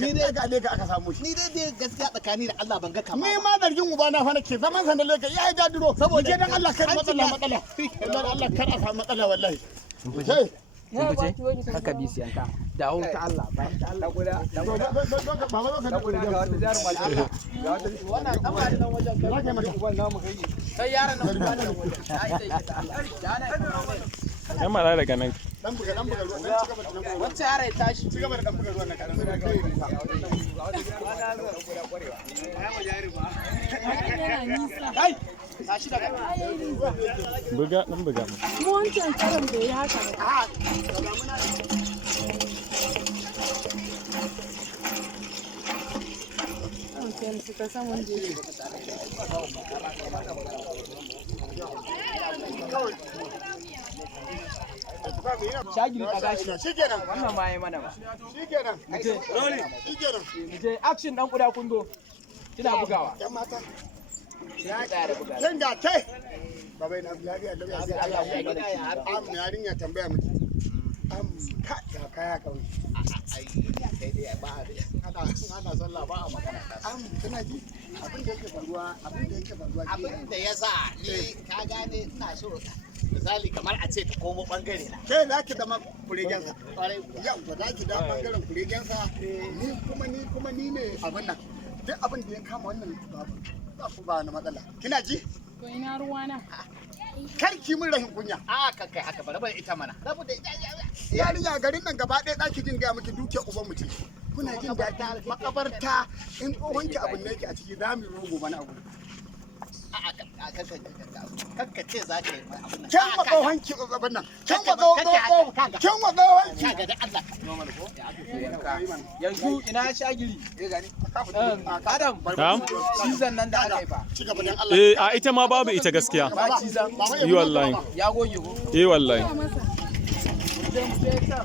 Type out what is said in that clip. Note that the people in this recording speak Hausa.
Ni dai ga leka aka samu shi. Ni dai gaskiya tsakani da Allah ban ga kama. Ni ma zargin uba na fa nake zaman sa da leka ya yi dadiro saboda dan Allah kar matsala. Wallahi Allah kar a samu matsala wallahi. Sai sun fice haka bi siyanka dawo ta Allah ba ta Allah guda baba zo ka guda ga wata jar mata ga wata Wannan tsammanin nan wajen za ka mata uban namu kai kai yaron nan ba nan wajen. Ya yi da ita Allah. Yan mara daga nan. dan buga ruwan dan cigaba da dan buga Wacce yara ya tashi. cigaba da dan buga ruwan nan kadan sai kai Kai tashi daga. Buga dan buga. Mu wancan karin bai yi haka ba. Okay, su ka san wanda yake. shagiri a gashi shikenan wannan ma yayi mana ba shikenan shikenan je action dan kuda kun zo kina bugawa yan mata ya tsaya da bugawa kin ga kai baba ina lafiya da Allah ya gida ya har. am yarinya tambaya miki am ka ya kaya kawai Ai kai dai ba ana sallah ba a magana. am kana ji abin da yake faruwa Abin da ya sa ni ka gane ina so misali kamar a ce ta komo bangare na. ke za ki zama kuregensa Kwarai yau ba za ki da bangaren kuregensa ni kuma ni ne abin nan duk abin da ya kama wannan babu za ku ba na matsala kina ji To ina ruwana. kar ki min rahin kunya a ka kai haka bari bari ita mana. Rabu da ita. yarinya garin nan gaba ɗaya ɗaki jin gaya miki dukiyar uban mu ce kuna jin daɗi makabarta in tsohonki abin da yake a ciki za mu yi rogo mana a gudu Kakka ce za ka yi abin nan. can wa tsohonki abin nan can wa tsohonki Kaga da Allah. yanzu ina shagiri Adam Na'am. cizon nan da aka yi fa ci gaba dan Allah A ita ma babu ita gaskiya. ba cizon Yi wallahi. ya goge ko Wallahi. je mu je can